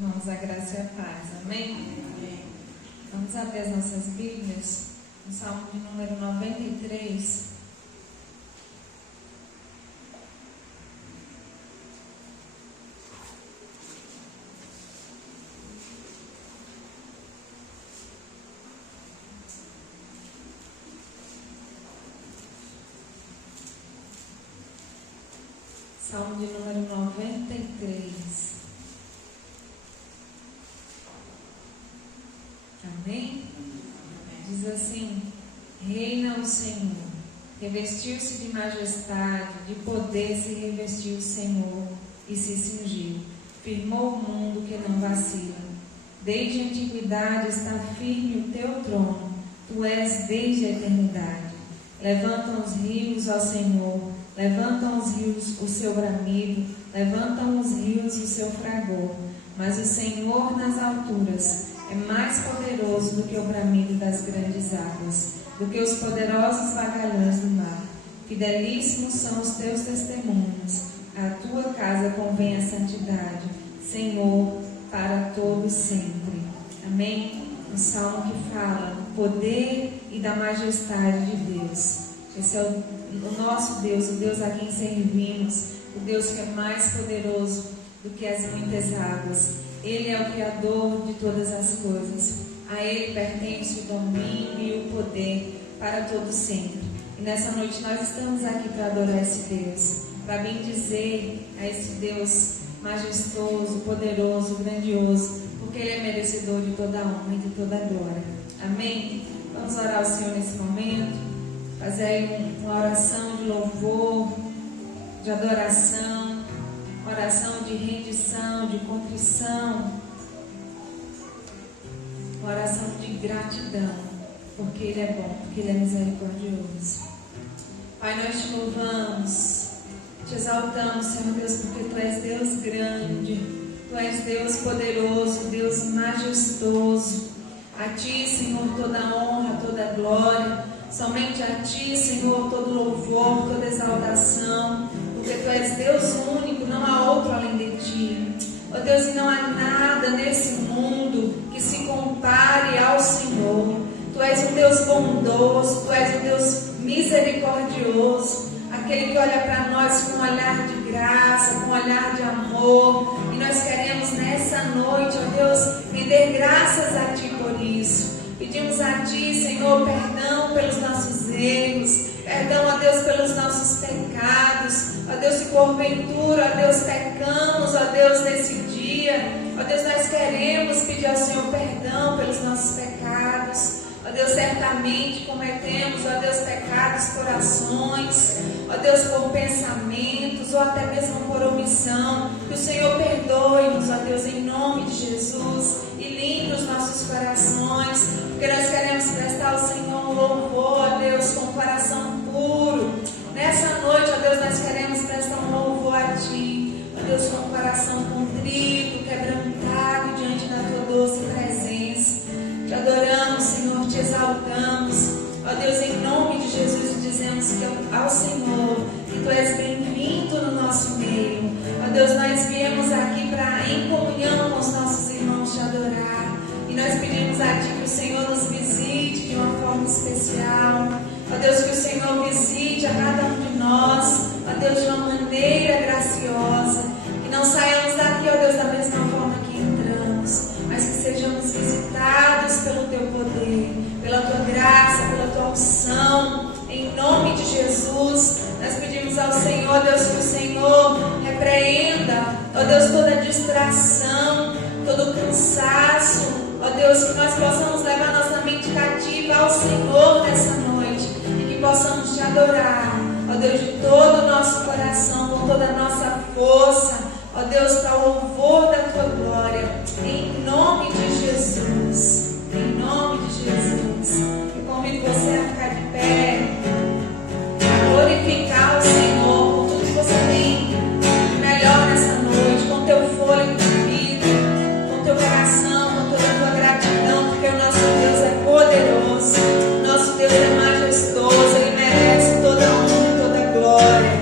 Irmãos, a graça e a paz. Amém? Amém. Vamos abrir as nossas Bíblias no Salmo de número 93. Salmo de número 93. Amém? Diz assim: reina o Senhor, revestiu-se de majestade, de poder se revestiu o Senhor e se cingiu, firmou o mundo que não vacila. Desde a antiguidade está firme o teu trono, tu és desde a eternidade. Levantam os rios ao Senhor, levantam os rios o seu bramido, levantam os rios o seu fragor, mas o Senhor nas alturas é mais poderoso do que o bramido das grandes águas, do que os poderosos vagalhões do mar. Fidelíssimos são os teus testemunhos, à tua casa convém a santidade, Senhor, para todos sempre. Amém? Um salmo que fala do poder e da majestade de Deus. Esse é o nosso Deus, o Deus a quem servimos, o Deus que é mais poderoso do que as muitas águas. Ele é o Criador de todas as coisas. A Ele pertence o domínio e o poder para todo sempre. E nessa noite nós estamos aqui para adorar esse Deus, para bendizer a esse Deus majestoso, poderoso, grandioso, porque Ele é merecedor de toda a honra e de toda a glória. Amém? Vamos orar ao Senhor nesse momento, fazer aí uma oração de louvor, de adoração, oração de rendição, de contrição, oração de gratidão, porque Ele é bom, porque Ele é misericordioso. Pai, nós te louvamos, te exaltamos, Senhor Deus, porque Tu és Deus grande, Tu és Deus poderoso, Deus majestoso. A Ti, Senhor, toda a honra, toda a glória, somente a Ti, Senhor, todo louvor, toda exaltação, porque Tu és Deus único, não há outro além de Ti. Ó Deus, e não há nada nesse mundo que se compare ao Senhor. Tu és um Deus bondoso, Tu és um Deus misericordioso, aquele que olha para nós com um olhar de graça, com um olhar de amor. E nós queremos nessa noite, ó Deus, render graças a Ti por isso. Pedimos a Ti, Senhor, perdão pelos nossos erros, perdão, ó Deus, pelos nossos pecados. Ó Deus, se porventura, ó Deus, pecamos, ó Deus, nesse dia, ó Deus, nós queremos pedir ao Senhor perdão pelos nossos pecados. Ó Deus, certamente cometemos, ó Deus, pecados por ações, ó Deus, por pensamentos, ou até mesmo por omissão. Que o Senhor perdoe-nos, ó Deus, em nome de Jesus, e limpe os nossos corações, porque nós queremos prestar ao Senhor um louvor, ó Deus, com o coração puro. Nessa noite, ó Deus, nós queremos prestar um louvor a Ti, ó Deus, com o coração contrito, quebrantado diante da Tua doce presença. Te adoramos, Senhor, te exaltamos, ó Deus, em nome de Jesus, e dizemos que ao Senhor, que Tu és bem-vindo no nosso meio. Ó Deus, nós viemos aqui para, em comunhão com os nossos irmãos, te adorar, e nós pedimos a Ti que o Senhor nos visite de uma forma especial. Ó Deus, que o Senhor visite a cada um de nós, ó Deus, de uma maneira graciosa, que não saiamos daqui, ó Deus, da mesma forma que entramos, mas que sejamos visitados pelo Teu poder, pela Tua graça, pela Tua unção, em nome de Jesus. Nós pedimos ao Senhor, Deus, que o Senhor repreenda, ó Deus, toda distração, todo cansaço, ó Deus, que nós possamos levar nossa mente cativa ao Senhor nessa noite, e que possamos Te adorar, ó Deus, de todo o nosso coração, com toda a nossa força, ó Deus, para o louvor da Tua glória, em nome de Jesus, em nome de Jesus. Eu convido você a ficar de pé, a glorificar o Senhor por tudo que você tem de melhor nessa noite, com teu fôlego de vida, com teu coração, com toda a tua gratidão, porque o nosso Deus é poderoso, o nosso Deus é majestoso, Ele merece toda a honra e toda a glória.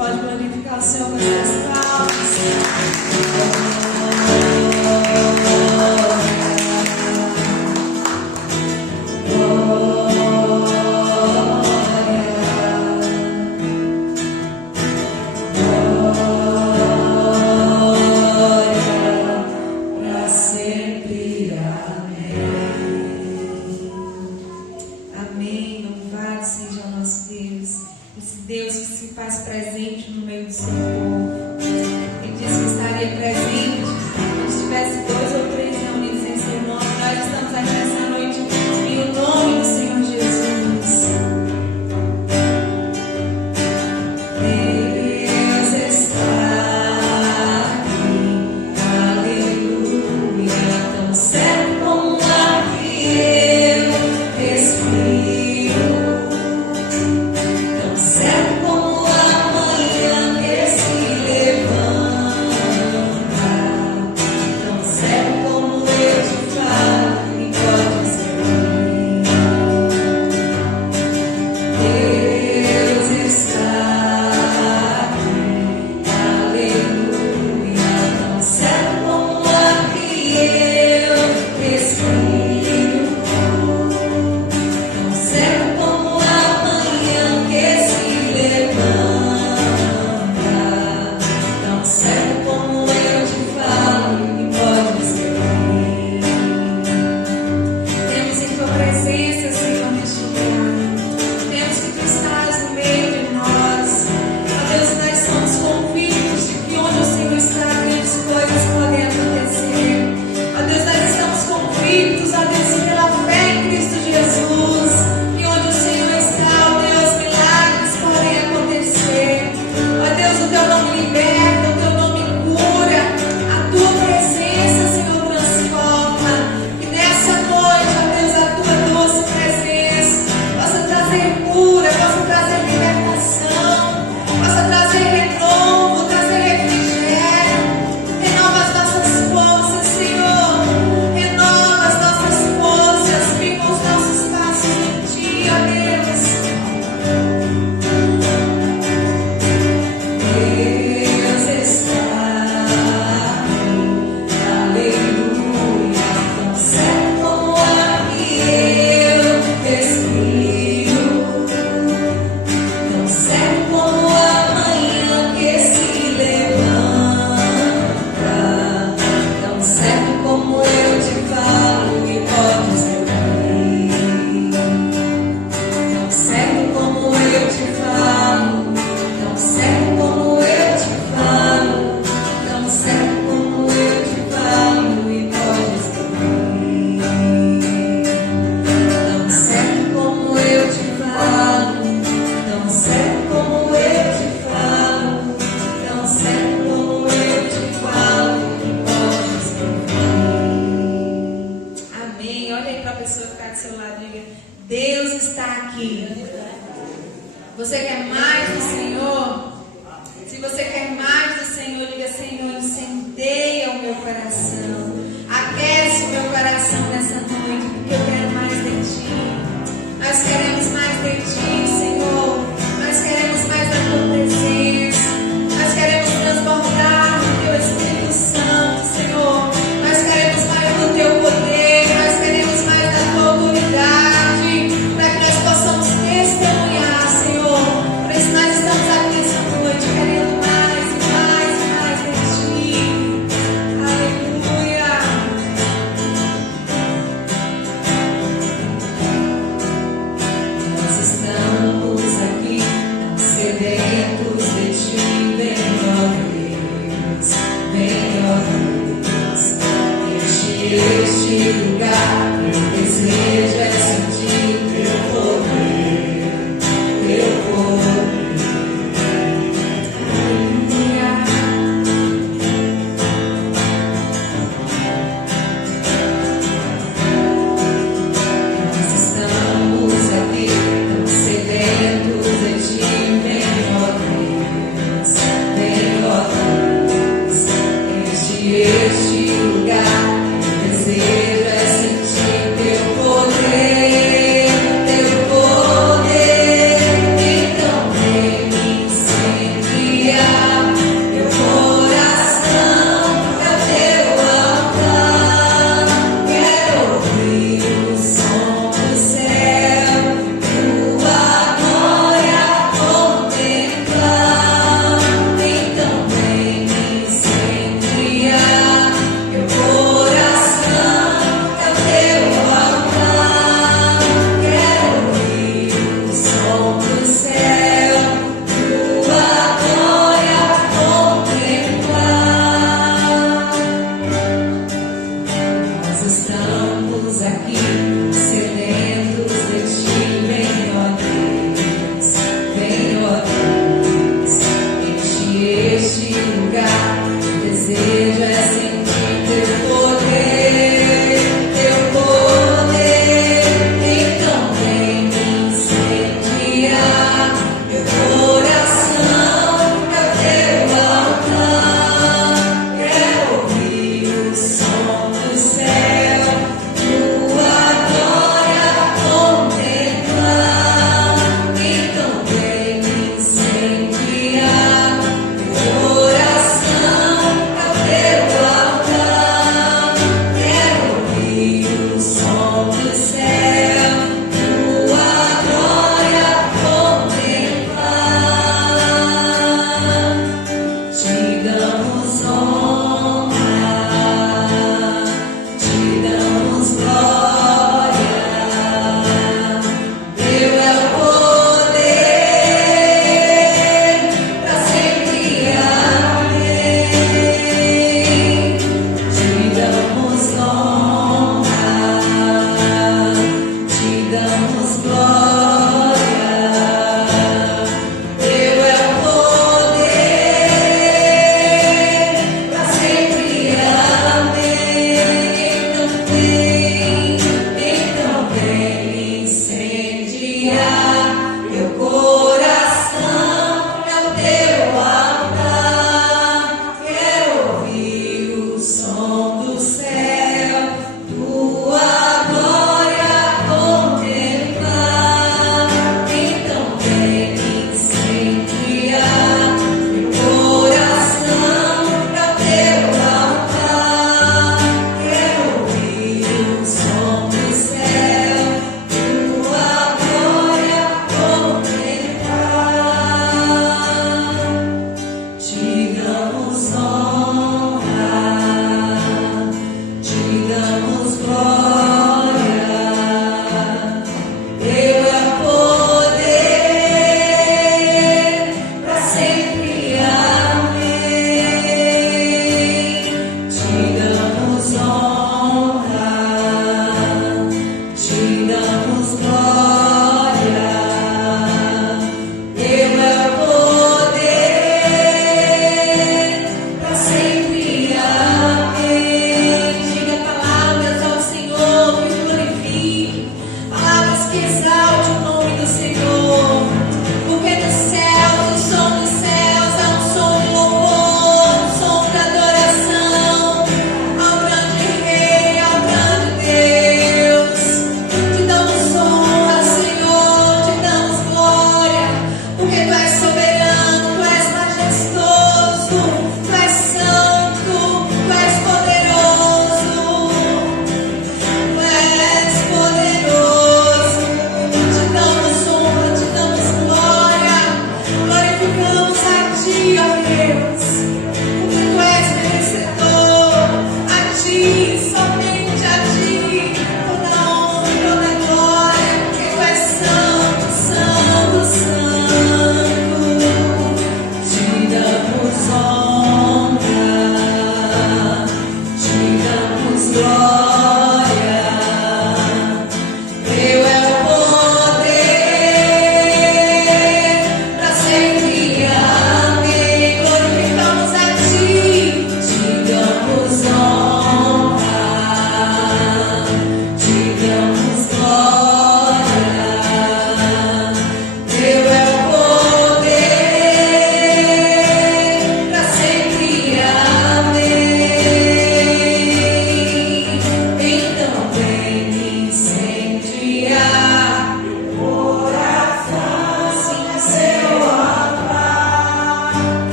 pode glorificar o Senhor com as suas palmas. Deus que se faz presente no meio do seu povo. Ele disse que estaria presente quando estivesse 2 ou 3 reunidos em seu nome. Nós estamos aqui nessa noite em o nome do Senhor Jesus. Deus está aqui, aleluia, tão certo como o ar que eu respiro. Certo como a manhã que se levanta, tão certo como eu te falo e pode ser Deus está aqui, aleluia, tão certo como a que eu respiro, tão certo como a manhã que se levanta, tão certo como eu te falo e pode ser. Temos em tua presença, Senhor, neste lugar. Temos que tu estás no meio de nós. Ó Deus, nós somos convictos de que onde o Senhor está, grandes coisas podem acontecer. Ó Deus, nós estamos convictos, ó Deus, pela fé em Cristo Jesus, que onde o Senhor está, ó Deus, milagres podem acontecer. Ó Deus, o teu nome liberta, o teu nome cura, a tua presença, Senhor, transforma. E nessa noite, ó Deus, a tua doce presença possa trazer cura, possa trazer libertação, possa trazer renovo, trazer refrigério. Renova as nossas forças, Senhor. Renova as nossas forças, firma os nossos passos em ti, ó Deus. Deus está aqui, aleluia, tão certo como o ar que eu respiro, tão certo como a manhã que se levanta, tão certo como eu te falo e pode ser tão certo como eu te falo, tão certo como eu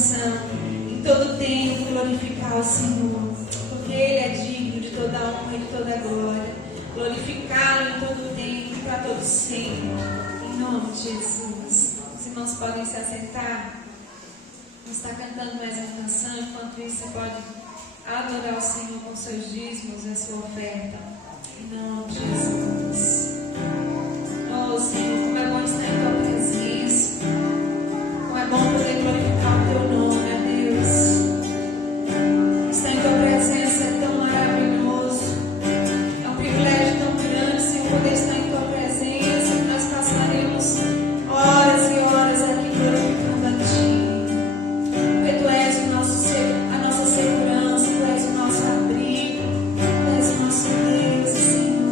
atenção, em todo tempo glorificar o Senhor, porque Ele é digno de toda a honra e de toda a glória. Glorificá-lo em todo tempo e para todo sempre. Em nome de Jesus. Os irmãos podem se assentar. Vamos estar cantando mais uma canção. Enquanto isso, você pode adorar o Senhor com seus dízimos e a sua oferta. Em nome de Jesus. Oh Senhor, como é bom estar em tua presença. Como é bom poder glorificar o teu nome, ó Deus. Estar em tua presença é tão maravilhoso. É um privilégio tão grande, Senhor, poder estar em tua presença. Que nós passaremos horas e horas aqui glorificando a Ti. Porque Tu és a nossa segurança, Tu és o nosso abrigo, Tu és o nosso Deus, Senhor.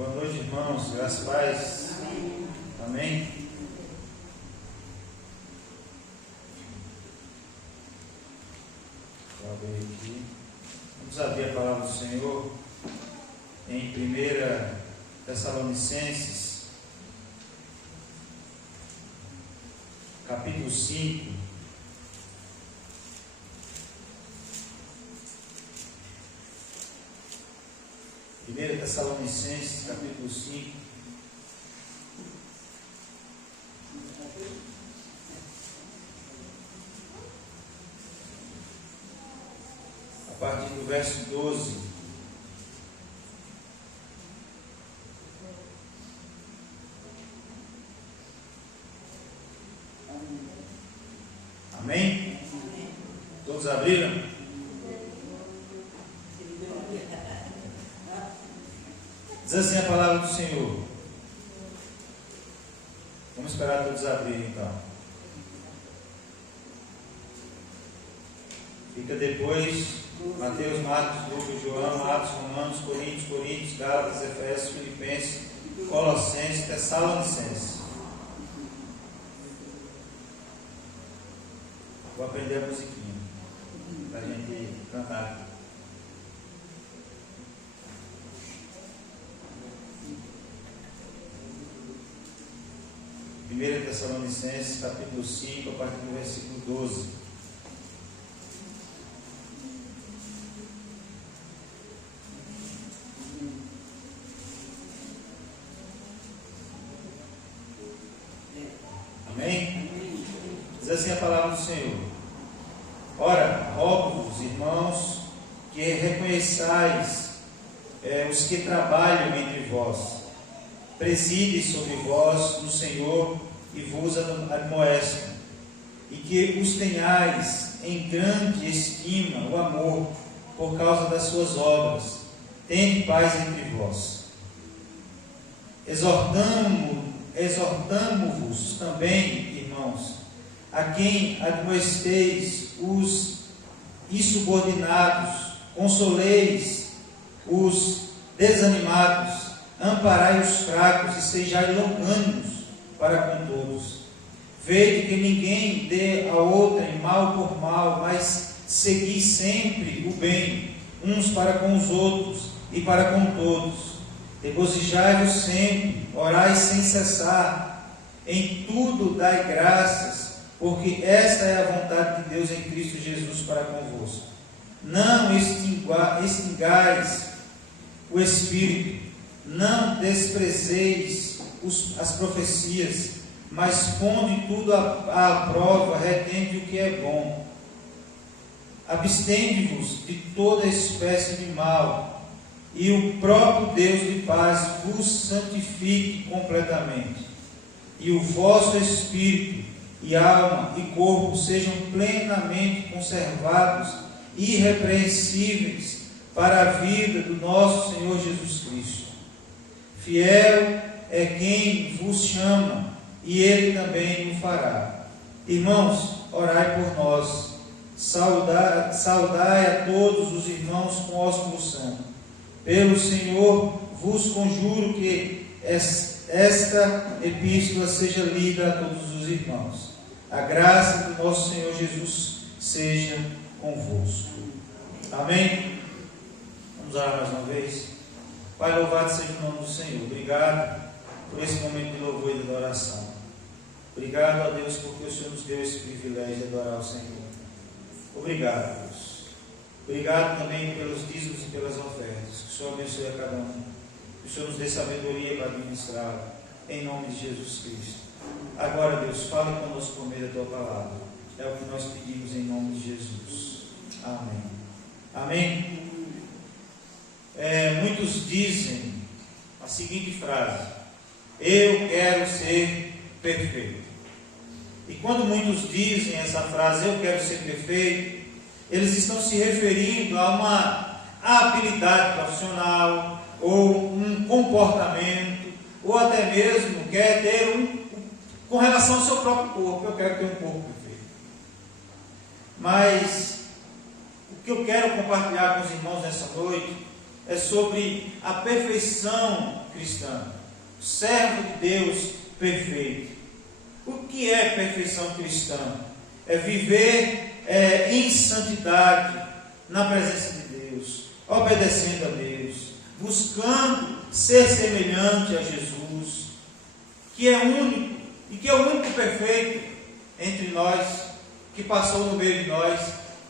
Boa noite, irmãos. Graças a Deus. Amém. Vou abrir aqui. Vamos abrir a palavra do Senhor em 1 Tessalonicenses, capítulo 5. Tessalonicenses, capítulo 5. A partir do verso 12. Amém? Todos abriram? Diz assim a palavra do Senhor. Vamos esperar todos abrirem então. Fica depois Mateus, Marcos, Lucas, João, Atos, Romanos, Coríntios, Gálatas, Efésios, Filipenses, Colossenses, Tessalonicenses. Vou aprender a musiquinha para a gente cantar aqui. 1 Tessalonicenses, capítulo 5, a partir do versículo 12. Amém? Diz assim a palavra do Senhor. Ora, rogo-vos, irmãos, que reconheçais os que trabalham entre vós, presidem sobre vós no Senhor e vos admoestam, e que os tenhais em grande estima o amor por causa das suas obras. Tende paz entre vós. Exortamo-vos também, irmãos, a quem admoesteis os insubordinados, consoleis os desanimados, amparai os fracos e sejai longânimos para com todos. Vede que ninguém dê a outrem mal por mal, mas segui sempre o bem, uns para com os outros e para com todos. Regozijai-vos sempre, orai sem cessar, em tudo dai graças, porque esta é a vontade de Deus em Cristo Jesus para convosco. Não extingais o Espírito, não desprezeis as profecias, mas ponde tudo à prova, retende o que é bom. Abstende-vos de toda espécie de mal, e o próprio Deus de paz vos santifique completamente, e o vosso espírito, e alma, e corpo sejam plenamente conservados, irrepreensíveis, para a vida do nosso Senhor Jesus Cristo. Fiel é quem vos chama, e Ele também o fará. Irmãos, orai por nós. Saudai a todos os irmãos com ósculo santo. Pelo Senhor vos conjuro que esta epístola seja lida a todos os irmãos. A graça do nosso Senhor Jesus seja convosco. Amém? Vamos orar mais uma vez. Pai, louvado seja o nome do Senhor. Obrigado por esse momento de louvor e de adoração. Obrigado a Deus porque o Senhor nos deu esse privilégio de adorar o Senhor. Obrigado, Deus. Obrigado também pelos dízimos e pelas ofertas. Que o Senhor abençoe a cada um. Que o Senhor nos dê sabedoria para administrá-lo. Em nome de Jesus Cristo. Agora, Deus, fale conosco por meio da Tua palavra. É o que nós pedimos em nome de Jesus. Amém. Amém. Muitos dizem a seguinte frase: eu quero ser perfeito. E quando muitos dizem essa frase, eu quero ser perfeito, eles estão se referindo a uma habilidade profissional, ou um comportamento, ou até mesmo quer ter com relação ao seu próprio corpo. Eu quero ter um corpo perfeito. Mas o que eu quero compartilhar com os irmãos nessa noite é sobre a perfeição cristã. O servo de Deus perfeito. O que é perfeição cristã? É viver em santidade, na presença de Deus, obedecendo a Deus, buscando ser semelhante a Jesus, que é único e que é o único perfeito entre nós, que passou no meio de nós,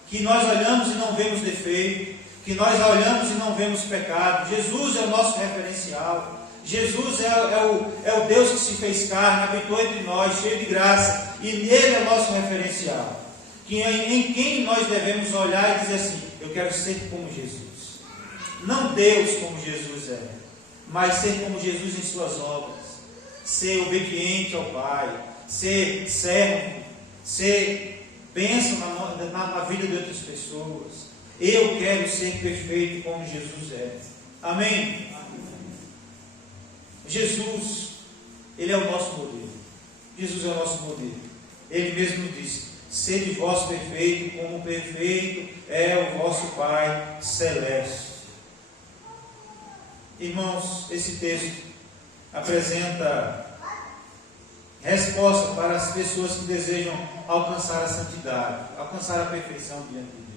que nós olhamos e não vemos defeito, que nós olhamos e não vemos pecado. Jesus é o nosso referencial. Jesus é o Deus que se fez carne, habitou entre nós, cheio de graça, e Ele é o nosso referencial. Em quem nós devemos olhar e dizer assim: eu quero ser como Jesus. Não Deus como Jesus é, mas ser como Jesus em suas obras, ser obediente ao Pai, ser servo, ser bênção na vida de outras pessoas. Eu quero ser perfeito como Jesus é. Amém? Jesus, Ele é o nosso modelo. Jesus é o nosso modelo. Ele mesmo disse: sede vós perfeito, como perfeito é o vosso Pai celeste. Irmãos, esse texto apresenta resposta para as pessoas que desejam alcançar a santidade, alcançar a perfeição diante de Deus.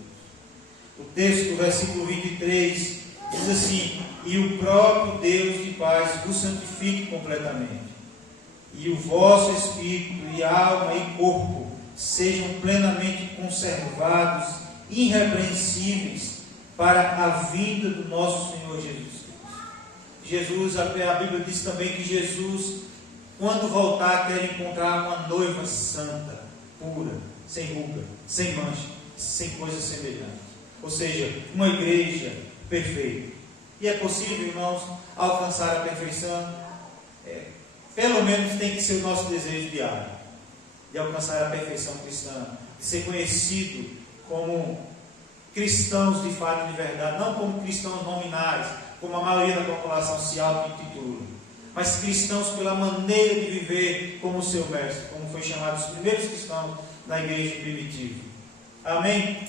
O texto, versículo 23, diz assim: e o próprio Deus de paz vos santifique completamente, e o vosso espírito e alma e corpo sejam plenamente conservados, irrepreensíveis, para a vinda do nosso Senhor Jesus Cristo. A Bíblia diz também que Jesus, quando voltar, quer encontrar uma noiva santa, pura, sem ruga, sem mancha, sem coisa semelhante. Ou seja, uma igreja perfeita. E é possível, irmãos, alcançar a perfeição? Pelo menos tem que ser o nosso desejo diário, de alcançar a perfeição cristã, de ser conhecido como cristãos de fato e de verdade, não como cristãos nominais, como a maioria da população se auto-intitula, mas cristãos pela maneira de viver como o seu mestre, como foi chamado os primeiros cristãos na igreja primitiva. Amém?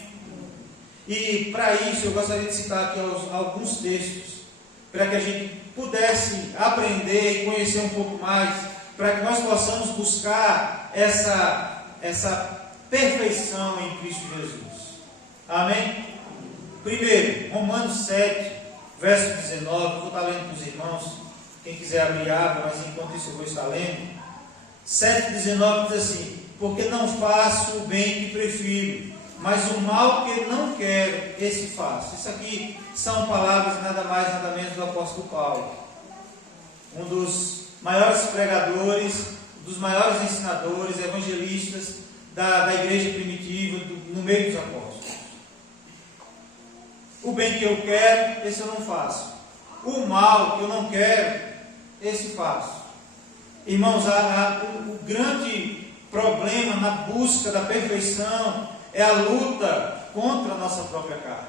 E para isso eu gostaria de citar aqui alguns textos, para que a gente pudesse aprender e conhecer um pouco mais, para que nós possamos buscar essa perfeição em Cristo Jesus. Amém? Primeiro, Romanos 7, verso 19, vou estar lendo para os irmãos, quem quiser abrir água, mas enquanto isso eu vou estar lendo. 7,19 diz assim: porque não faço o bem que prefiro, mas o mal que não quero, esse faço. Isso aqui são palavras nada mais, nada menos do apóstolo Paulo, um dos maiores pregadores, dos maiores ensinadores, evangelistas da igreja primitiva, no meio dos apóstolos. O bem que eu quero, esse eu não faço. O mal que eu não quero, esse faço. Irmãos, o grande problema na busca da perfeição é a luta contra a nossa própria carne.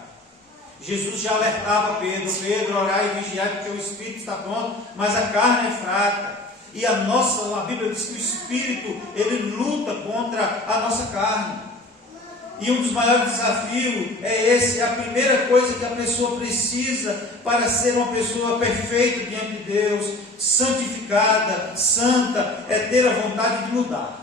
Jesus já alertava Pedro, orai e vigiai, porque o Espírito está pronto, mas a carne é fraca. E a Bíblia diz que o Espírito, ele luta contra a nossa carne. E um dos maiores desafios é esse. A primeira coisa que a pessoa precisa para ser uma pessoa perfeita diante de Deus, santificada, santa, é ter a vontade de mudar.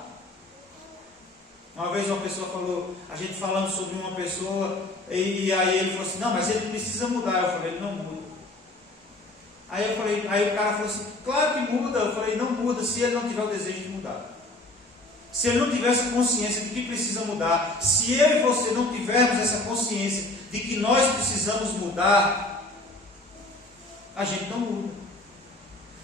Uma vez uma pessoa falou, a gente falando sobre uma pessoa, e aí ele falou assim: não, mas ele precisa mudar. Eu falei: ele não muda. Aí o cara falou assim: claro que muda. Eu falei: não muda se ele não tiver o desejo de mudar. Se ele não tiver essa consciência de que precisa mudar, se eu e você não tivermos essa consciência de que nós precisamos mudar, a gente não muda.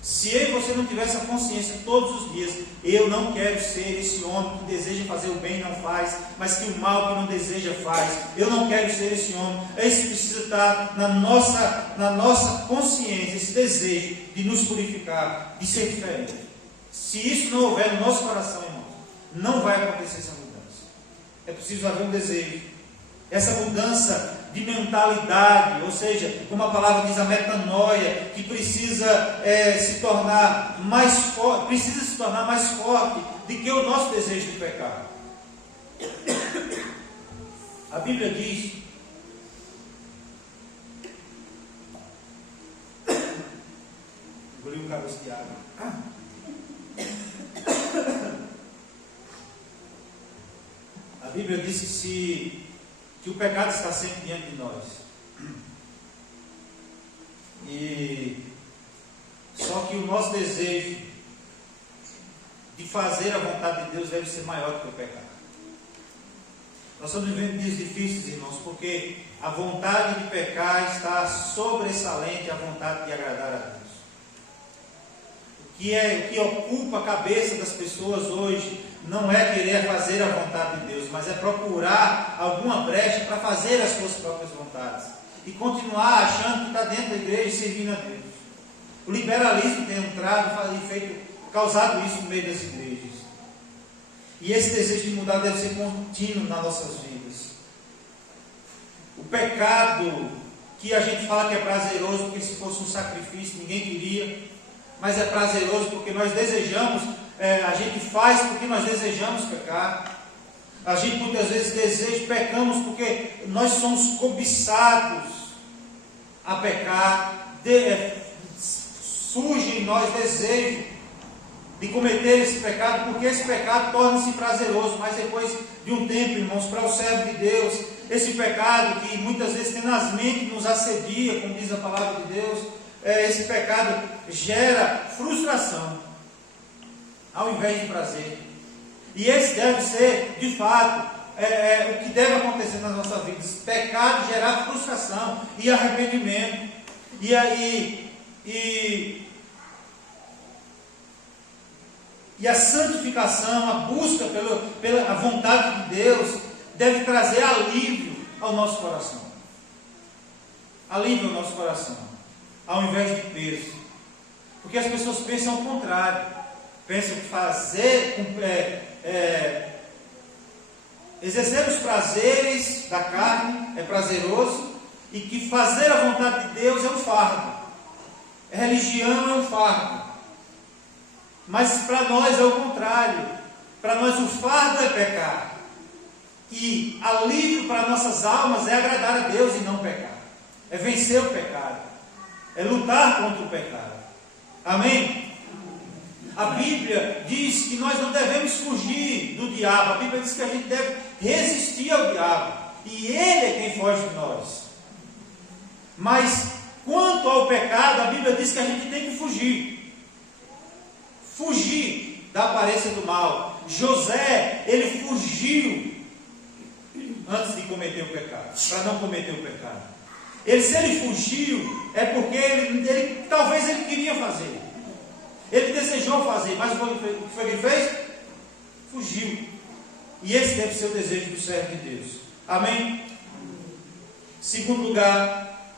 Se eu e você não tiver essa consciência todos os dias, eu não quero ser esse homem que deseja fazer o bem e não faz, mas que o mal que não deseja faz. Eu não quero ser esse homem. Esse precisa estar na nossa consciência, esse desejo de nos purificar, de ser diferente. Se isso não houver no nosso coração, irmãos, não vai acontecer essa mudança. É preciso haver um desejo. Essa mudança de mentalidade, ou seja, como a palavra diz, a metanoia, que precisa se tornar mais forte, do que o nosso desejo de pecar. A Bíblia diz o caroço de água. A Bíblia diz que o pecado está sempre diante de nós. E só que o nosso desejo de fazer a vontade de Deus deve ser maior do que o pecado. Nós estamos vivendo dias difíceis, irmãos, porque a vontade de pecar está sobressalente à vontade de agradar a Deus. O que ocupa a cabeça das pessoas hoje não é querer fazer a vontade de Deus, mas é procurar alguma brecha para fazer as suas próprias vontades e continuar achando que está dentro da igreja e servindo a Deus. O liberalismo tem entrado e causado isso no meio das igrejas. E esse desejo de mudar deve ser contínuo nas nossas vidas. O pecado, que a gente fala que é prazeroso, porque se fosse um sacrifício ninguém queria, mas é prazeroso porque nós desejamos, a gente faz porque nós desejamos pecar. A gente muitas vezes pecamos porque nós somos cobiçados a pecar, surge em nós desejo de cometer esse pecado, porque esse pecado torna-se prazeroso, mas depois de um tempo, irmãos, para o servo de Deus, esse pecado que muitas vezes tenazmente nos assedia, como diz a palavra de Deus, esse pecado gera frustração, ao invés de prazer. E esse deve ser, de fato, o que deve acontecer nas nossas vidas. Pecado gerar frustração e arrependimento. E a santificação, a busca pela vontade de Deus, deve trazer alívio ao nosso coração. Alívio ao nosso coração, ao invés de peso. Porque as pessoas pensam ao contrário. Pensam que exercer os prazeres da carne é prazeroso e que fazer a vontade de Deus é um fardo. Religião é um fardo. Mas para nós é o contrário. Para nós o fardo é pecar. E alívio para nossas almas é agradar a Deus e não pecar. É vencer o pecado. É lutar contra o pecado. Amém? A Bíblia diz que nós não devemos fugir do diabo. A Bíblia diz que a gente deve resistir ao diabo. E ele é quem foge de nós. Mas quanto ao pecado, a Bíblia diz que a gente tem que fugir. Fugir da aparência do mal. José, ele fugiu antes de cometer o pecado, para não cometer o pecado. Se ele fugiu, é porque talvez ele queria fazer. Ele desejou fazer, mas o que foi que ele fez? Fugiu. E esse deve ser o desejo do servo de Deus. Amém? Segundo lugar,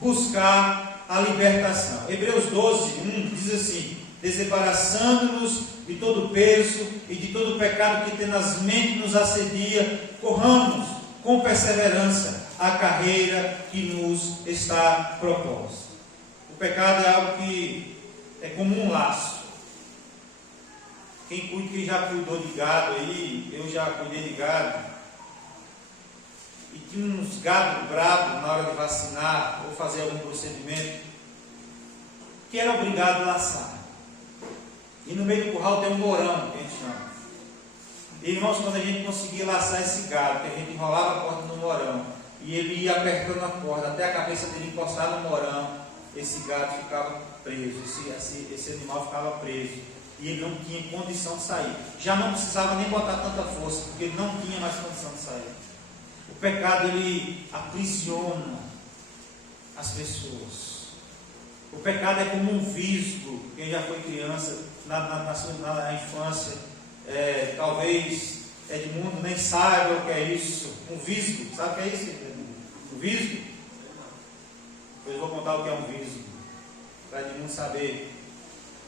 buscar a libertação. Hebreus 12, 1 diz assim: desembaraçando-nos de todo o peso e de todo o pecado que tenazmente nos assedia, corramos com perseverança a carreira que nos está proposta. O pecado é algo que é como um laço. Quem já cuidou de gado aí, eu já cuidei de gado, e tinha uns gados bravos na hora de vacinar ou fazer algum procedimento, que era obrigado a laçar. E no meio do curral tem um morão, que a gente chama. E, irmãos, quando a gente conseguia laçar esse gado, que a gente enrolava a corda no morão, e ele ia apertando a corda até a cabeça dele encostar no morão, esse gado ficava preso, esse animal ficava preso. E ele não tinha condição de sair. Já não precisava nem botar tanta força, porque ele não tinha mais condição de sair. O pecado, ele aprisiona as pessoas. O pecado é como um visgo. Quem já foi criança, na infância, talvez Edmundo nem saiba o que é isso. Um visgo, sabe o que é isso, Edmundo? O visgo? Depois eu vou contar o que é um visgo, para Edmundo saber.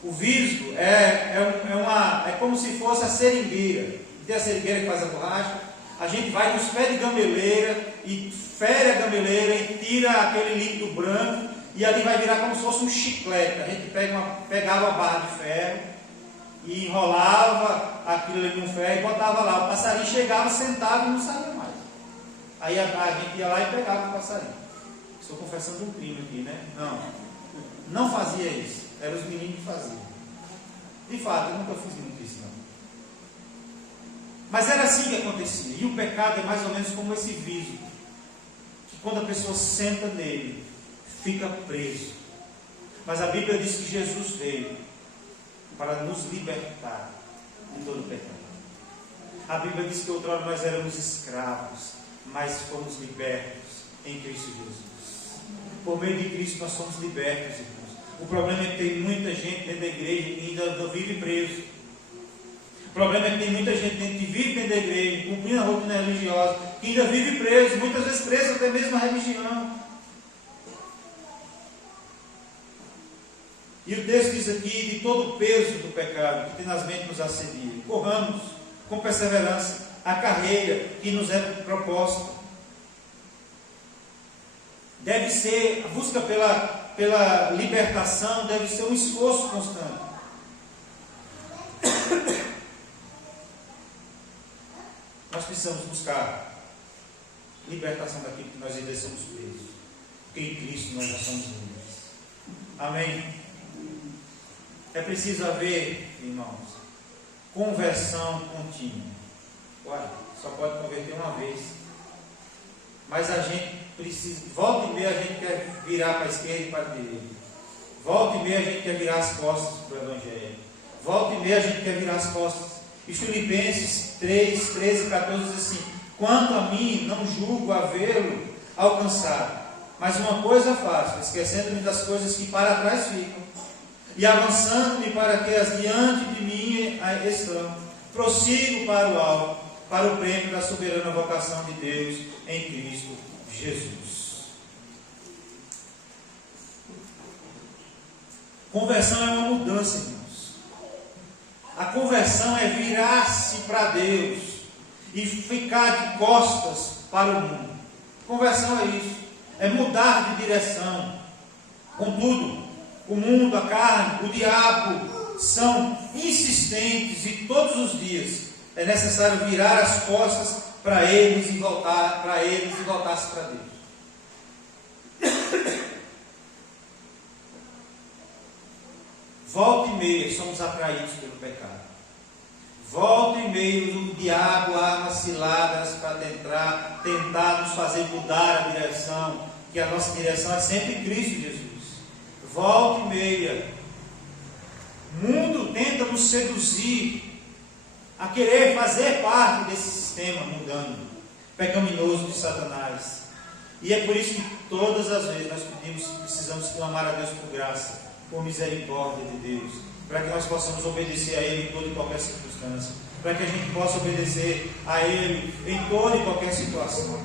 O visgo é como se fosse a seringueira. Tem a seringueira que faz a borracha. A gente vai nos pés de gameleira e fere a gameleira e tira aquele líquido branco, e ali vai virar como se fosse um chiclete. A gente pegava a barra de ferro e enrolava aquilo ali no ferro e botava lá. O passarinho chegava, sentava e não saía mais. Aí a gente ia lá e pegava o passarinho. Estou confessando um crime aqui, né? Não fazia isso. Eram os meninos que faziam. De fato, eu nunca fiz muito isso, não. Mas era assim que acontecia. E o pecado é mais ou menos como esse viso, que quando a pessoa senta nele, fica preso. Mas a Bíblia diz que Jesus veio para nos libertar de todo o pecado. A Bíblia diz que outrora nós éramos escravos, mas fomos libertos em Cristo Jesus. Por meio de Cristo nós somos libertos, irmãos. O problema é que tem muita gente dentro da igreja que ainda vive preso. O problema é que tem muita gente que vive dentro da igreja, cumprindo a rotina religiosa, que ainda vive preso, muitas vezes preso até mesmo a religião. E o texto diz aqui, de todo o peso do pecado que tenazmente nos assedia, corramos com perseverança a carreira que nos é proposta. Deve ser, a busca pela libertação deve ser um esforço constante. Nós precisamos buscar libertação daquilo que nós ainda somos presos, porque em Cristo nós já somos livres. Amém? É preciso haver, irmãos, conversão contínua. Ué, só pode converter uma vez. Mas a gente precisa, volta e meia a gente quer virar para a esquerda e para a direita. Volta e meia a gente quer virar as costas para o Evangelho. Volta e meia a gente quer virar as costas. E Filipenses 3, 13 e 14 diz assim: quanto a mim, não julgo havê-lo alcançado, mas uma coisa faço, esquecendo-me das coisas que para trás ficam, e avançando-me para que as diante de mim estão, prossigo para o alto, para o prêmio da soberana vocação de Deus em Cristo Jesus. Conversão é uma mudança, irmãos. A conversão é virar-se para Deus e ficar de costas para o mundo. Conversão é isso, é mudar de direção. Contudo, o mundo, a carne, o diabo são insistentes e todos os dias é necessário virar as costas para eles e voltar para eles e voltar-se para Deus. Volta e meia somos atraídos pelo pecado. Volta e meia o diabo arma ciladas para tentar nos fazer mudar a direção, que a nossa direção é sempre Cristo Jesus. Volta e meia o mundo tenta nos seduzir a querer fazer parte desse sistema mudando, pecaminoso de Satanás. E é por isso que todas as vezes nós precisamos clamar a Deus por graça, por misericórdia de Deus, para que nós possamos obedecer a Ele em toda e qualquer circunstância, para que a gente possa obedecer a Ele em toda e qualquer situação.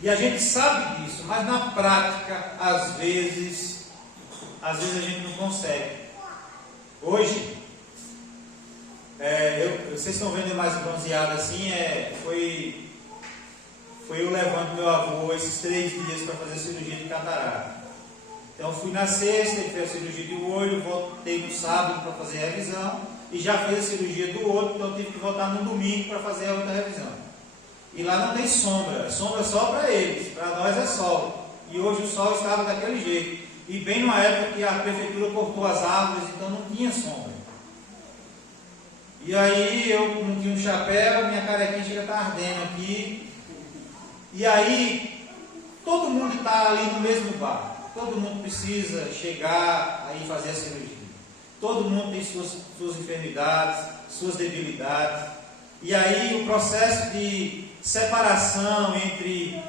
E a gente sabe disso, mas na prática, às vezes a gente não consegue. Hoje, vocês estão vendo mais bronzeado assim, foi eu levando meu avô esses 3 dias para fazer cirurgia de catarata. Então fui na sexta, ele fez a cirurgia de um olho, voltei no sábado para fazer a revisão, e já fez a cirurgia do outro, então eu tive que voltar no domingo para fazer a outra revisão. E lá não tem sombra, sombra só para eles, para nós é sol. E hoje o sol estava daquele jeito. E bem numa época que a prefeitura cortou as árvores, então não tinha sombra. E aí eu não tinha um chapéu, minha carequinha chega a estar ardendo aqui. E aí todo mundo está ali no mesmo barco. Todo mundo precisa chegar aí fazer a cirurgia. Todo mundo tem suas enfermidades, suas debilidades. E aí o processo de separação entre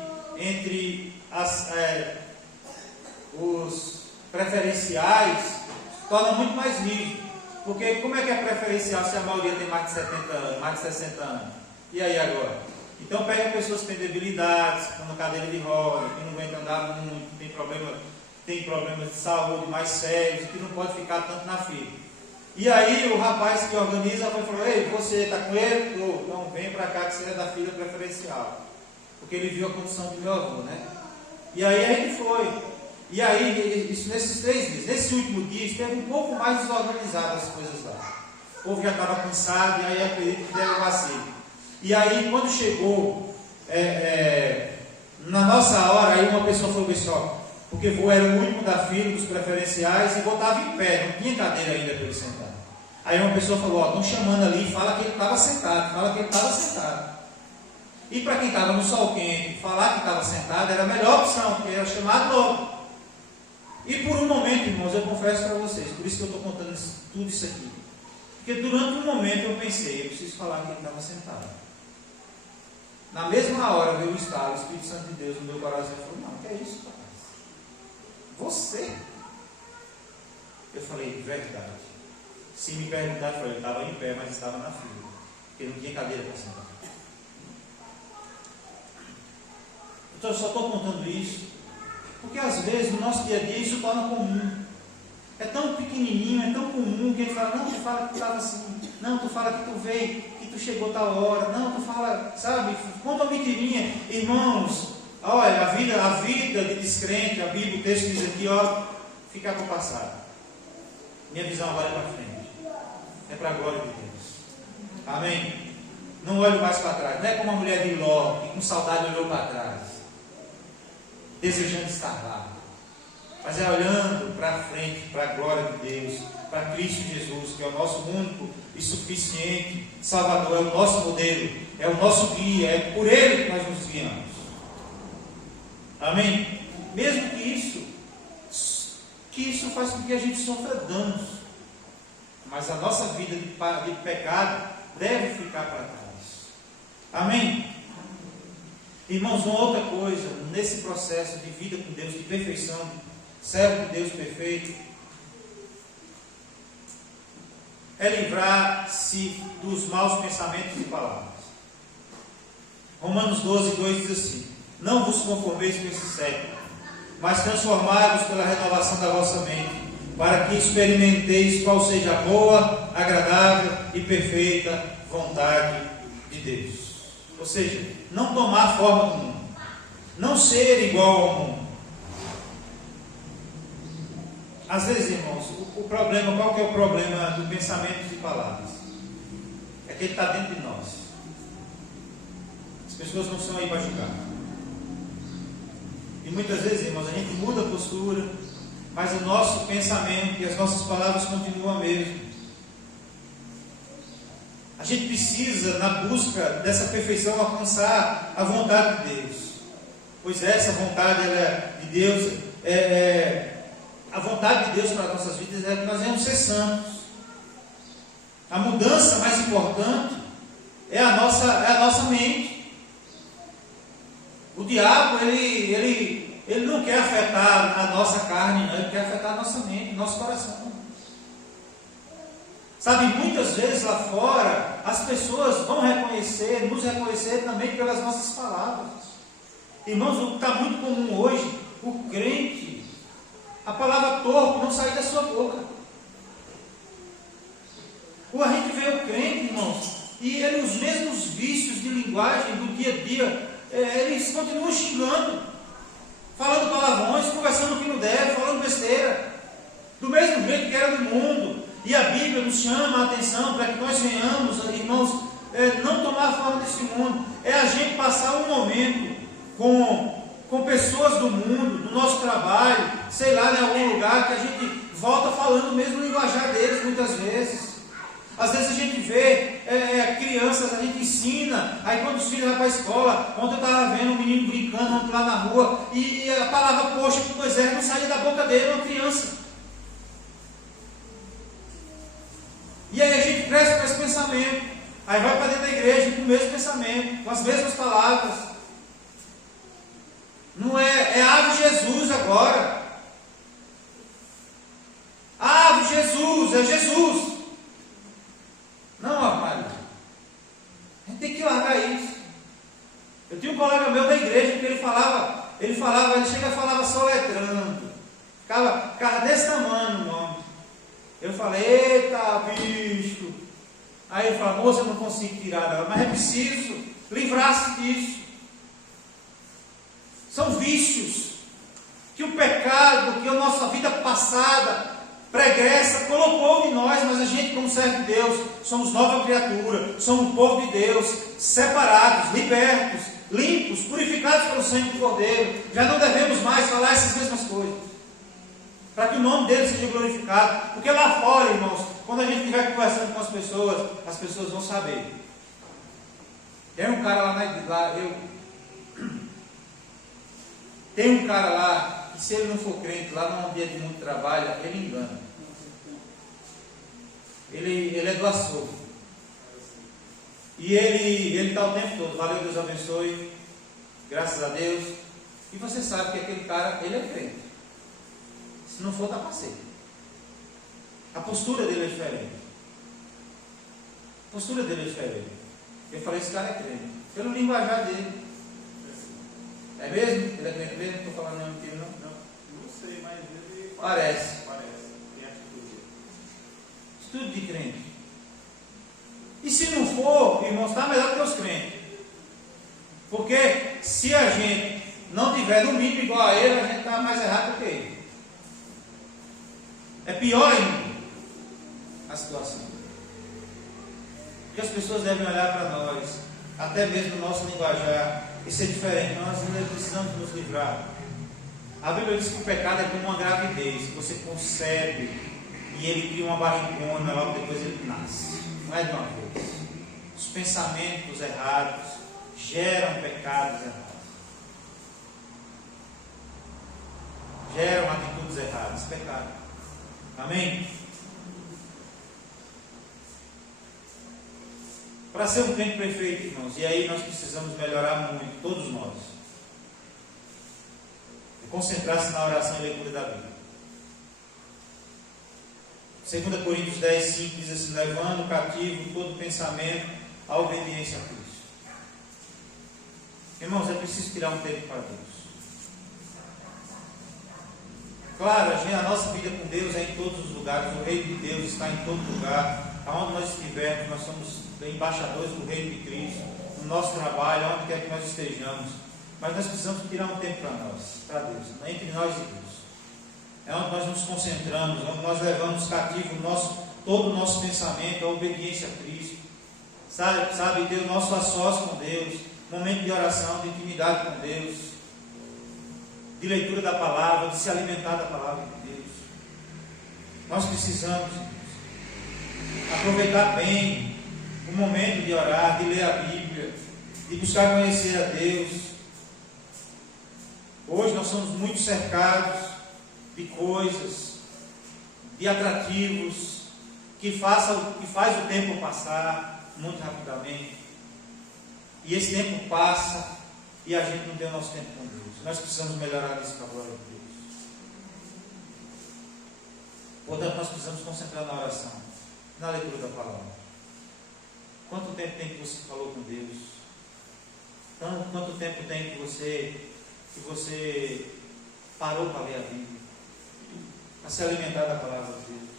os preferenciais torna muito mais rígido. Porque como é que é preferencial se a maioria tem mais de 70 anos, mais de 60 anos? E aí agora? Então pega pessoas que têm debilidades, que estão na cadeira de roda, que não aguentam andar muito, tem problemas de saúde mais sérios, que não pode ficar tanto na fila. E aí o rapaz que organiza falou: ei, você está com ele? Estou. Então vem para cá que você é da fila preferencial. Porque ele viu a condição do meu avô, né? E aí a gente foi. E aí, isso nesses 3 dias, nesse último dia, esteve um pouco mais desorganizado as coisas lá. O povo já estava cansado, e aí acredito que deu vacilo. E aí quando chegou na nossa hora, aí uma pessoa falou assim: ó, porque eu era o último da fila dos preferenciais e botava em pé, não tinha cadeira ainda para ele sentar. Aí uma pessoa falou, ó, estão chamando ali, fala que ele estava sentado, fala que ele estava sentado. E para quem estava no sol quente, falar que estava sentado era a melhor opção, porque era chamado logo. E por um momento, irmãos, eu confesso para vocês, por isso que eu estou contando tudo isso aqui. Porque durante um momento eu pensei, eu preciso falar que ele estava sentado. Na mesma hora veio o estalo, o Espírito Santo de Deus no meu coração e falou, não, que é isso, rapaz? Você? Eu falei, verdade. Se me perguntar, eu falei, eu estava em pé, mas estava na fila, porque não tinha cadeira para sentar. Então eu só estou contando isso, porque às vezes no nosso dia a dia isso torna comum. É tão pequenininho, é tão comum que a gente fala, não, tu fala que tu estava assim, não, tu fala que tu veio, que tu chegou tal hora, não, tu fala, sabe, conta uma mentirinha. Irmãos, olha, a vida de descrente, a Bíblia, o texto diz aqui, ó, fica para o passado. Minha visão agora é para frente, é para a glória de Deus. Amém? Não olho mais para trás, não é como a mulher de Ló, que com saudade olhou para trás, desejando estar lá. Mas é olhando para frente, para a glória de Deus, para Cristo Jesus, que é o nosso único e suficiente Salvador, é o nosso modelo, é o nosso guia, é por Ele que nós nos guiamos. Amém? Mesmo que isso faz com que a gente sofra danos, mas a nossa vida de pecado deve ficar para trás. Amém? Irmãos, uma outra coisa, nesse processo de vida com Deus, de perfeição, servo de Deus perfeito, é livrar-se dos maus pensamentos e palavras. Romanos 12, 2 diz assim, não vos conformeis com esse século, mas transformai-vos pela renovação da vossa mente, para que experimenteis qual seja a boa, agradável e perfeita vontade de Deus. Ou seja, não tomar forma do mundo, não ser igual ao mundo. Às vezes, irmãos, o problema, qual que é o problema do pensamento e palavras? É que ele está dentro de nós. As pessoas não são aí para julgar. E muitas vezes, irmãos, a gente muda a postura, mas o nosso pensamento e as nossas palavras continuam a mesma. A gente precisa, na busca dessa perfeição, alcançar a vontade de Deus. Pois essa vontade de Deus a vontade de Deus para as nossas vidas é que nós venhamos ser santos. A mudança mais importante é a nossa mente. O diabo, ele não quer afetar a nossa carne, não, ele quer afetar a nossa mente, o nosso coração. Sabe, muitas vezes lá fora, as pessoas vão nos reconhecer também pelas nossas palavras. Irmãos, o que está muito comum hoje, o crente, a palavra torpe não sair da sua boca. Ou a gente vê o crente, irmãos, e ele, os mesmos vícios de linguagem do dia a dia, eles continuam xingando, falando palavrões, conversando o que não deve, falando besteira, do mesmo jeito que era do mundo. E a Bíblia nos chama a atenção para que nós venhamos, irmãos, não tomar forma desse mundo. É a gente passar um momento com pessoas do mundo, do nosso trabalho, sei lá, em algum lugar, que a gente volta falando o mesmo linguajar deles muitas vezes. Às vezes a gente vê crianças, a gente ensina, aí quando os filhos vão para a escola, ontem eu estava vendo um menino brincando lá na rua, e a palavra poxa, que coisa não saía da boca dele, uma criança. E aí a gente cresce com esse pensamento, aí vai para dentro da igreja com o mesmo pensamento, com as mesmas palavras. Não é ave Jesus agora. Ave Jesus, é Jesus. Não, rapaz. A gente tem que largar isso. Eu tinha um colega meu da igreja que ele chega e falava soletrando. Ficava desse tamanho o nome. Eu falei, eita bicho. Aí ele falou, moça, eu não consigo tirar dela, mas é preciso livrar-se disso. São vícios que o pecado, que a nossa vida passada pregressa, colocou em nós, mas a gente, como servo de Deus, somos nova criatura, somos um povo de Deus, separados, libertos, limpos, purificados pelo sangue do Cordeiro. Já não devemos mais falar essas mesmas coisas, para que o nome dele seja glorificado. Porque lá fora, irmãos, quando a gente estiver conversando com as pessoas vão saber. Tem um cara tem um cara lá, que se ele não for crente, lá num ambiente de muito trabalho, ele engana. Ele é do açougue. E ele está o tempo todo, valeu, Deus abençoe, graças a Deus. E você sabe que aquele cara, ele é crente. Se não for, está passeio. A postura dele é diferente. A postura dele é diferente. Eu falei, esse cara é crente. Pelo linguajar dele. É mesmo? Ele é crente mesmo? Não estou falando nenhum mentira, não? Não sei, mas ele Parece. Tem atitude. Estudo de crente. E se não for, irmãos, está melhor que os crentes. Porque se a gente não tiver no mínimo igual a ele, a gente está mais errado do que ele. É pior ainda a situação. E as pessoas devem olhar para nós, até mesmo o nosso linguajar, e ser diferente. Nós ainda precisamos nos livrar. A Bíblia diz que o pecado é como uma gravidez, que você concebe e ele cria uma barrigona, logo depois ele nasce. Não é de uma vez. Os pensamentos errados geram pecados errados. Geram atitudes erradas, pecado. Amém? Para ser um crente perfeito, irmãos, e aí nós precisamos melhorar muito, todos nós. Concentrar-se na oração e leitura da Bíblia. 2 Coríntios 10, 5 diz assim: levando cativo todo pensamento à obediência a Cristo. Irmãos, é preciso tirar um tempo para Deus. Claro, a nossa vida com Deus é em todos os lugares. O reino de Deus está em todo lugar. Aonde nós estivermos, nós somos embaixadores do reino de Cristo. No nosso trabalho, onde quer que nós estejamos. Mas nós precisamos tirar um tempo para nós, para Deus, entre nós e Deus. É onde nós nos concentramos, onde nós levamos cativo todo o nosso pensamento, a obediência a Cristo. Sabe, ter o nosso a sós com Deus, momento de oração, de intimidade com Deus, de leitura da palavra, de se alimentar da palavra de Deus. Nós precisamos aproveitar bem o momento de orar, de ler a Bíblia, de buscar conhecer a Deus. Hoje nós somos muito cercados de coisas, de atrativos, que faz o tempo passar muito rapidamente. E esse tempo passa e a gente não tem o nosso tempo com Deus. Nós precisamos melhorar isso para a glória de Deus. Portanto, nós precisamos concentrar na oração, na leitura da palavra. Quanto tempo tem que você falou com Deus? Quanto tempo tem que você parou para ler a Bíblia, para se alimentar da palavra de Deus?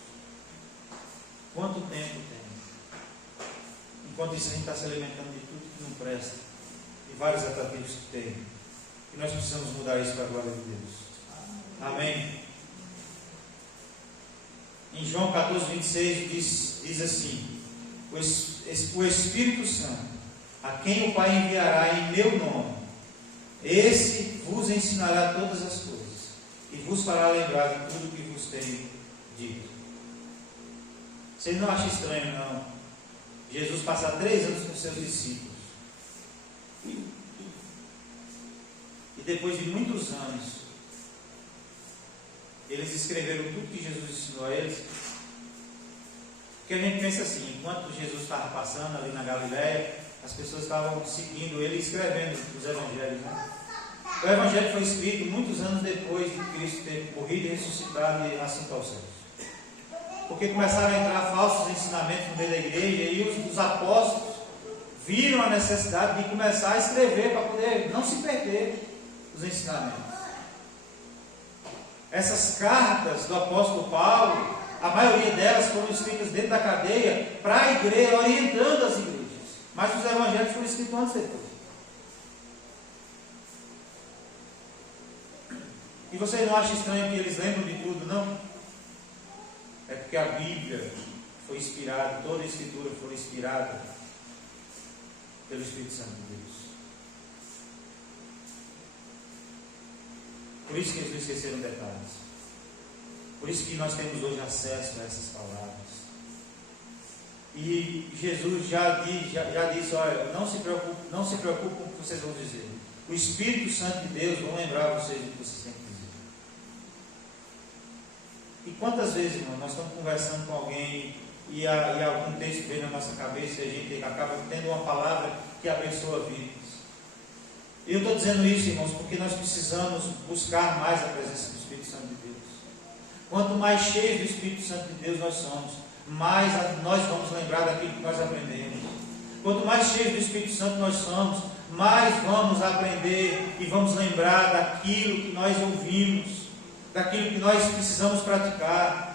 Quanto tempo tem? Enquanto isso a gente está se alimentando de tudo que não presta, de vários atrativos que tem. E nós precisamos mudar isso para a glória de Deus. Amém? Em João 14, 26 diz assim: o Espírito Santo, a quem o Pai enviará em meu nome, esse vos ensinará todas as coisas e vos fará lembrar de tudo que vos tenho dito. Você não acha estranho, não, Jesus passar 3 anos com seus discípulos e depois de muitos anos eles escreveram tudo que Jesus ensinou a eles? Porque a gente pensa assim, enquanto Jesus estava passando ali na Galileia, as pessoas estavam seguindo ele e escrevendo os evangelhos, né? O evangelho foi escrito muitos anos depois de Cristo ter morrido e ressuscitado e assunto aos céus. Porque começaram a entrar falsos ensinamentos no meio da igreja e os apóstolos viram a necessidade de começar a escrever para poder não se perder os ensinamentos. Essas cartas do apóstolo Paulo, a maioria delas foram escritas dentro da cadeia para a igreja, orientando as igrejas. Mas os evangelhos foram escritos antes e depois. E vocês não acham estranho que eles lembram de tudo, não? É porque a Bíblia foi inspirada, toda a Escritura foi inspirada pelo Espírito Santo de Deus. Por isso que eles não esqueceram detalhes. Por isso que nós temos hoje acesso a essas palavras. E Jesus já disse, olha, não se preocupe com o que vocês vão dizer. O Espírito Santo de Deus vai lembrar vocês do que vocês têm que dizer. E quantas vezes, irmão, nós estamos conversando com alguém e algum texto vem na nossa cabeça e a gente acaba tendo uma palavra que abençoa vidas. E eu estou dizendo isso, irmãos, porque nós precisamos buscar mais a presença do Espírito Santo de Deus. Quanto mais cheios do Espírito Santo de Deus nós somos, mais nós vamos lembrar daquilo que nós aprendemos. Quanto mais cheios do Espírito Santo nós somos, mais vamos aprender e vamos lembrar daquilo que nós ouvimos, daquilo que nós precisamos praticar.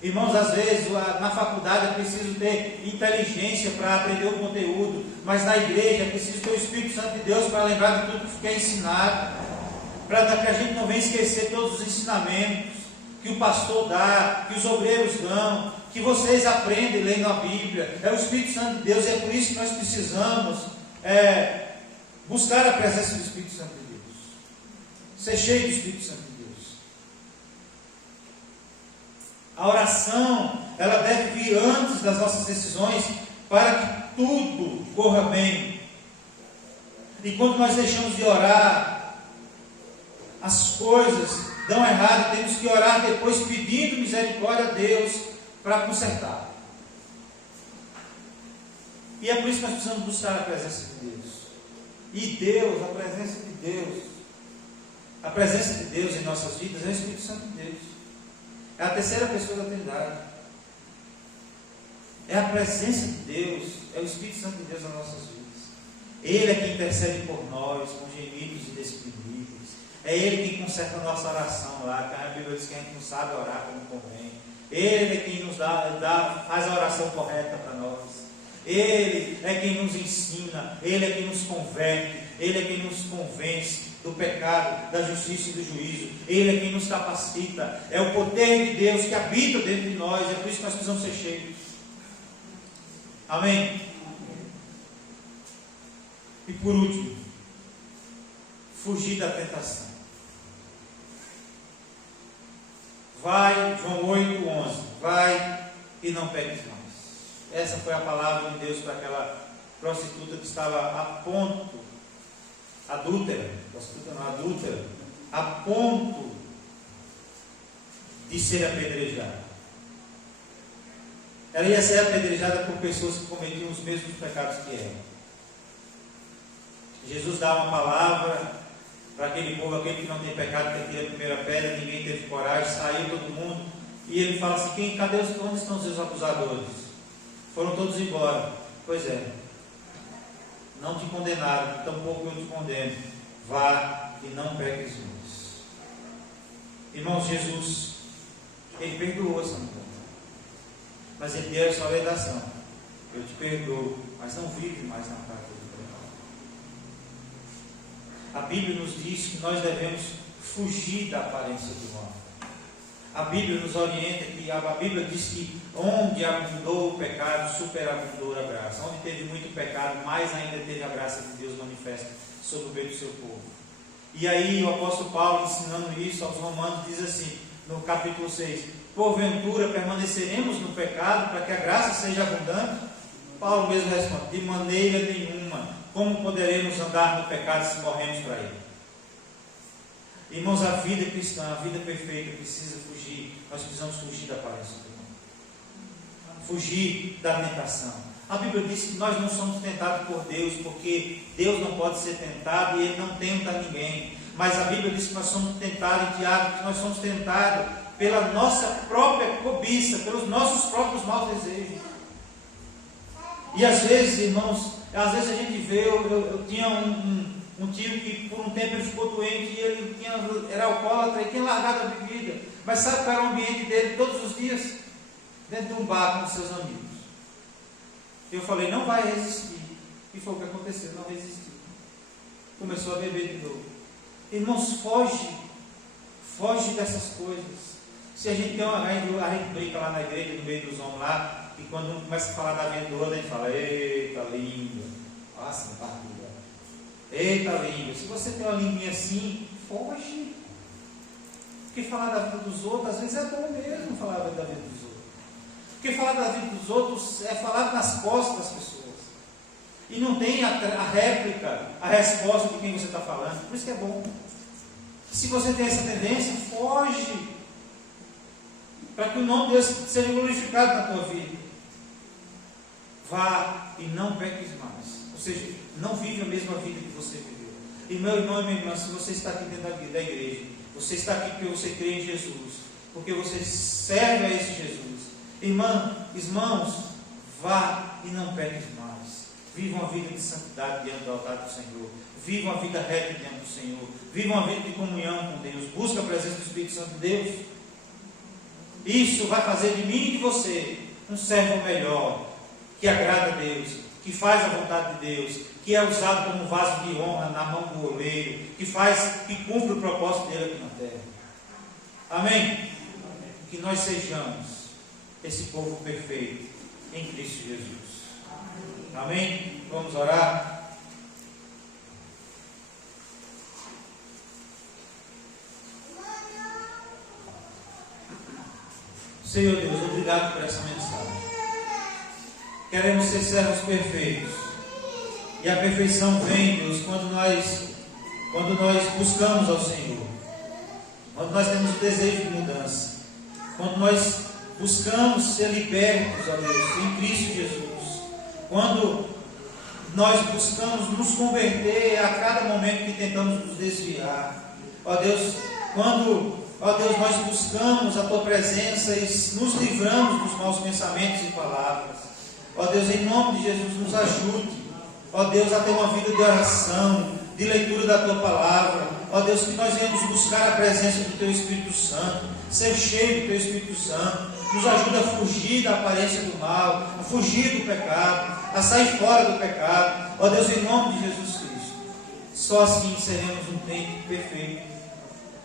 Irmãos, às vezes na faculdade é preciso ter inteligência para aprender o conteúdo, mas na igreja é preciso ter o Espírito Santo de Deus para lembrar de tudo que é ensinado, para que a gente não venha esquecer todos os ensinamentos que o pastor dá, que os obreiros dão, que vocês aprendem lendo a Bíblia. É o Espírito Santo de Deus, e é por isso que nós precisamos buscar a presença do Espírito Santo de Deus, ser cheio do Espírito Santo de Deus. A oração, ela deve vir antes das nossas decisões, para que tudo corra bem. E quando nós deixamos de orar, as coisas dão errado, temos que orar depois pedindo misericórdia a Deus para consertar. E é por isso que nós precisamos buscar a presença de Deus. E Deus, a presença de Deus em nossas vidas é o Espírito Santo de Deus. É a terceira pessoa da Trindade. É a presença de Deus, é o Espírito Santo de Deus nas nossas vidas. Ele é quem intercede por nós, com gemidos inexprimíveis. É Ele quem conserta a nossa oração lá, que a Bíblia diz que a gente não sabe orar como convém. Ele é quem nos faz a oração correta para nós. Ele é quem nos ensina, Ele é quem nos converte, Ele é quem nos convence do pecado, da justiça e do juízo. Ele é quem nos capacita. É o poder de Deus que habita dentro de nós. É por isso que nós precisamos ser cheios. Amém? E por último, fugir da tentação. Vai, João 8:11. Vai e não peques mais. Essa foi a palavra de Deus para aquela prostituta que estava a ponto, adúltera, a ponto de ser apedrejada. Ela ia ser apedrejada por pessoas que cometiam os mesmos pecados que ela. Jesus dá uma palavra para aquele povo, aquele que não tem pecado, que atira a primeira pedra, ninguém teve coragem, saiu todo mundo, e ele fala assim: onde estão os seus acusadores? Foram todos embora. Pois é, não te condenaram, tampouco eu te condeno. Vá e não peques mais. Irmãos, Jesus, Ele perdoou essa mulher, mas Ele deu essa orientação: eu te perdoo, mas não vive mais na prática do pecado. A Bíblia nos diz que nós devemos fugir da aparência do mal. A Bíblia nos orienta que a Bíblia diz que onde abundou o pecado, superabundou a graça. Onde teve muito pecado, mais ainda teve a graça de Deus manifesta sobre o meio do seu povo. E aí o apóstolo Paulo, ensinando isso aos romanos, diz assim, no capítulo 6: porventura permaneceremos no pecado para que a graça seja abundante? Paulo mesmo responde: de maneira nenhuma. Como poderemos andar no pecado se morremos para ele? Irmãos, a vida cristã, a vida perfeita precisa fugir. Nós precisamos fugir da aparência do mundo, fugir da tentação. A Bíblia diz que nós não somos tentados por Deus, porque Deus não pode ser tentado e Ele não tenta ninguém. Mas a Bíblia diz que nós somos tentados, em Tiago, que nós somos tentados pela nossa própria cobiça, pelos nossos próprios maus desejos. E às vezes, irmãos, a gente vê, eu tinha um tio que por um tempo ele ficou doente e ele era alcoólatra e tinha largado a bebida. Mas sabe qual era o ambiente dele todos os dias? Dentro de um bar com seus amigos. Eu falei: não vai resistir. E foi o que aconteceu, não resistiu. Começou a beber de novo. Irmãos, foge dessas coisas. Se a gente tem a gente brinca lá na igreja, no meio dos homens lá, e quando um começa a falar da vida do outro, a gente fala, eita língua, nossa, barriga, eita língua. Se você tem uma linguinha assim, foge. Porque falar da vida dos outros, às vezes é bom mesmo falar da vida dos outros. Porque falar da vida dos outros é falar nas costas das pessoas. E não tem a réplica, a resposta de quem você está falando. Por isso que é bom. Se você tem essa tendência, foge. Para que o nome de Deus seja glorificado na tua vida. Vá e não peques mais. Ou seja, não vive a mesma vida que você viveu. E meu irmão e minha irmã, se você está aqui dentro da igreja, você está aqui porque você crê em Jesus, porque você serve a esse Jesus. Irmãos, vá e não peques mais. Viva uma vida de santidade diante do altar do Senhor. Viva uma vida reta diante do Senhor. Viva uma vida de comunhão com Deus. Busca a presença do Espírito Santo de Deus. Isso vai fazer de mim e de você um servo melhor, que agrada a Deus, que faz a vontade de Deus, que é usado como um vaso de honra na mão do oleiro, que cumpre o propósito dele aqui na terra. Amém? Que nós sejamos esse povo perfeito em Cristo Jesus. Amém? Vamos orar. Senhor Deus, obrigado por essa mensagem. Queremos ser servos perfeitos. E a perfeição vem, Deus, quando nós buscamos ao Senhor. Quando nós temos o desejo de mudança. Quando nós buscamos ser libertos, ó Deus, em Cristo Jesus. Quando nós buscamos nos converter a cada momento que tentamos nos desviar. Ó Deus, nós buscamos a Tua presença e nos livramos dos maus pensamentos e palavras. Ó Deus, em nome de Jesus, nos ajude. Ó Deus, a ter uma vida de oração, de leitura da Tua palavra. Ó Deus, que nós venhamos buscar a presença do Teu Espírito Santo, ser cheio do Teu Espírito Santo. Nos ajuda a fugir da aparência do mal, a fugir do pecado, a sair fora do pecado. Ó Deus, em nome de Jesus Cristo. Só assim seremos um tempo perfeito,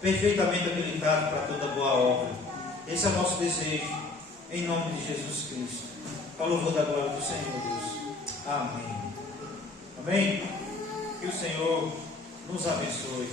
perfeitamente habilitado para toda boa obra. Esse é o nosso desejo, em nome de Jesus Cristo. Ao louvor da glória do Senhor, Deus. Amém. Amém. Que o Senhor nos abençoe.